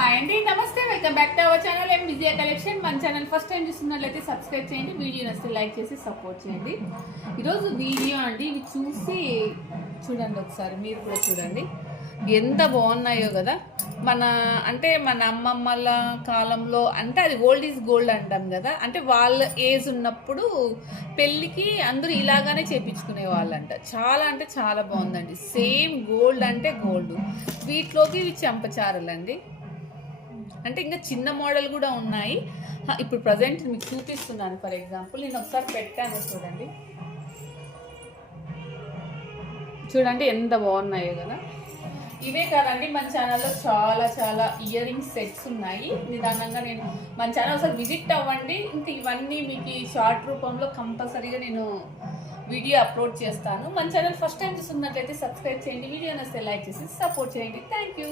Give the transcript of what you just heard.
Hi అండి, నమస్తే, welcome back to our channel M Vijaya collection. మన ఛానల్ ఫస్ట్ టైం చూస్తున్నట్లయితే సబ్స్క్రైబ్ చేయండి, వీడియో నచ్చితే లైక్ చేసి సపోర్ట్ చేయండి. ఈరోజు వీడియో అండి, ఇవి చూసి చూడండి, ఒకసారి మీరు కూడా చూడండి ఎంత బాగున్నాయో కదా. మన అమ్మమ్మల కాలంలో అంటే అది ఓల్డ్ ఈజ్ గోల్డ్ అంటాం కదా, అంటే వాళ్ళ ఏజ్ ఉన్నప్పుడు పెళ్ళికి అందరూ ఇలాగానే చేపించుకునే వాళ్ళంట. చాలా అంటే చాలా బాగుందండి, సేమ్ గోల్డ్ అంటే గోల్డ్. వీటిలోకి ఇవి చెంపచారలండి, అంటే ఇంకా చిన్న మోడల్ కూడా ఉన్నాయి. ఇప్పుడు ప్రజెంట్ మీకు చూపిస్తున్నాను. ఫర్ ఎగ్జాంపుల్ నేను ఒకసారి పెట్టాను, చూడండి ఎంత బాగున్నాయో కదా. ఇవే కాదండి, మన ఛానల్లో చాలా చాలా ఇయర్ రింగ్స్ సెట్స్ ఉన్నాయి. నిదానంగా నేను మన ఛానల్ ఒకసారి విజిట్ అవ్వండి. ఇంకా ఇవన్నీ మీకు షార్ట్ రూపంలో కంపల్సరీగా నేను వీడియో అప్లోడ్ చేస్తాను. మన ఛానల్ ఫస్ట్ టైం చూస్తున్నట్లయితే సబ్స్క్రైబ్ చేయండి, వీడియో నచ్చితే లైక్ చేసి సపోర్ట్ చేయండి. Thank you.